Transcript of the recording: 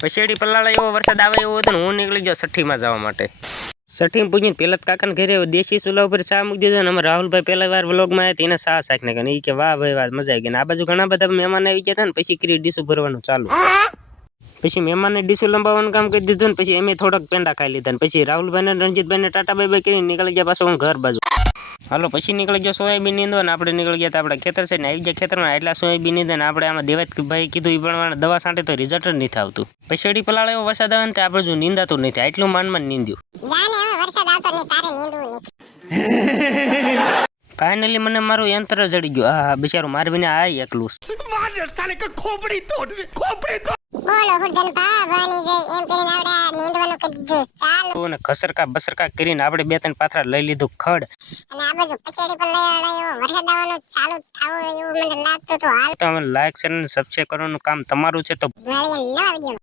પછેડી પલાળા એવો વરસાદ આવે એવો હતો ને હું નીકળી ગયો સઠ્ઠીમાં જવા માટે। સઠ્ઠીમાં પૂજીને પેલા કાકાને ઘરે દેશી ચૂલા ઉપર ચા મૂકી દીધો ને અમે રાહુલભાઈ પહેલા વાર વ્લોગમાં આવ્યા એને ચા શાક નાખ્યા એ કે વાહ ભાઈ વાહ મજા આવી ગઈ ને આ બાજુ ઘણા બધા મહેમાન આવી ગયા હતા ને પછી કરી ડીશું ભરવાનું ચાલુ। પછી મહેમાનને ડીશું લંબાવવાનું કામ કરી દીધું ને પછી એમ થોડાક પેંડા ખાઈ લીધા ને પછી રાહુલભાઈ ને રણજીતભાઈને ટાટા બાય બાય કરીને નીકળી ગયા પાછો હું ઘર બાજુ। હાલો પછી નીકળી ગયો સોયાબીન નીંદવા ને આપણે નીકળી ગયા આપણા ખેતર છે ને આવી ગયા ખેતરમાં એટલા સોયાબીન નીંદે ને આપણે આમાં દેવાતભાઈ કીધું એ પ્રમાણે દવા છાંટે તો રિઝલ્ટ જ નથી આવતું। પછેડી પલાળે એવો વરસાદ આવે ને આપણે જો નીંદાતું નથી આટલું માનમાં નીંદ્યું। ફાઇનલી મને મારું યંત્ર જડી ગયું હા બિચારું માર વિના આ એકલું બોલો ઘસરકા બસરકા કરીને આપણે બે ત્રણ પાથરા લઈ લીધું ખડ અને આ બાજુ પછેડી પર લઈ આવ્યો વરસાદ આવવાનું ચાલુ થાવું એવું મને લાગતું તો હાલ તમે લાઈક શેર અને સબસ્ક્રાઇબ કરવાનું કામ તમારું છે તો મળીએ નવા વિડિયો।